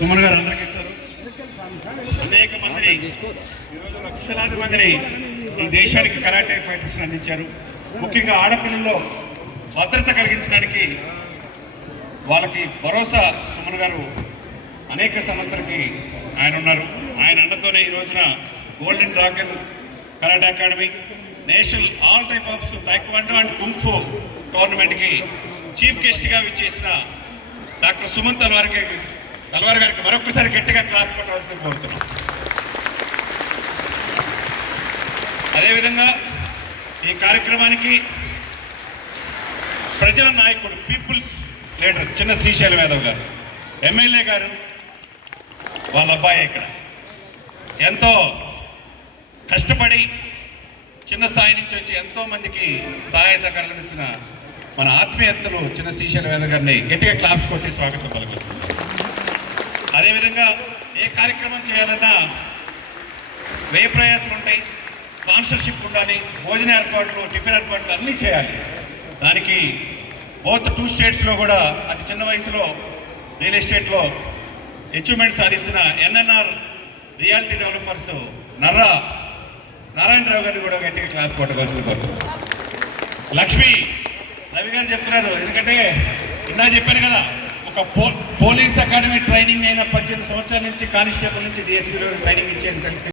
సుమన్ గారు అందరికీ ఇస్తారు. అనేక మందిని ఈరోజు లక్షలాది మందిని ఈ దేశానికి కరాటే ఫైటర్స్ అందించారు. ముఖ్యంగా ఆడపిల్లల్లో భద్రత కలిగించడానికి వాళ్ళకి భరోసా సుమన్ గారు అనేక సంవత్సరాలకి ఆయన ఉన్నారు. ఆయన అండతోనే ఈ రోజున golden dragon karate academy, national all type of taekwondo and kung fu టోర్నమెంట్కి చీఫ్ గెస్ట్గా విచ్చేసిన డాక్టర్ సుమన్ తల్వార్ గారికి మరొకసారి గట్టిగా క్లాస్ కొట్టవలసిన కోరుతున్నాం. అదేవిధంగా ఈ కార్యక్రమానికి ప్రజల నాయకుడు, పీపుల్స్ లీడర్ చిన్న శ్రీశైలం యాదవ్ గారు, ఎమ్మెల్యే గారు, వాళ్ళ అబ్బాయి ఇక్కడ ఎంతో కష్టపడి చిన్న స్థాయి నుంచి వచ్చి ఎంతో మందికి సహాయ సహకారాలు ఇచ్చిన మన ఆత్మీయతలు చిన్న శ్రీశైలం యాదవ్ గారిని గట్టిగా క్లాప్స్ కొట్టి స్వాగతం పలుకుతున్నారు. అదేవిధంగా ఏ కార్యక్రమం చేయాలన్నా వ్యయ ప్రయాసం ఉంటాయి, స్పాన్సర్షిప్ ఉండాలి, భోజన ఏర్పాట్లు, టిఫిన్ ఏర్పాట్లు అన్నీ చేయాలి. దానికి బోత్ 2 స్టేట్స్లో కూడా అతి చిన్న వయసులో రియల్ ఎస్టేట్లో అచీవ్మెంట్ సాధిస్తున్న ఎన్ఎన్ఆర్ రియాలిటీ డెవలపర్స్ నారాయణరావు గారిని కూడా గట్టిగా క్లాస్ కొట్టవలసిన కోరుతున్నాను. లక్ష్మి రవి గారు చెప్తున్నారు, ఎందుకంటే ఇందా చెప్పాను కదా, ఒక పోలీస్ అకాడమీ ట్రైనింగ్ అయిన 18 సంవత్సరాల నుంచి కానిస్టేబుల్ నుంచి డిఎస్పీలో ట్రైనింగ్ ఇచ్చేది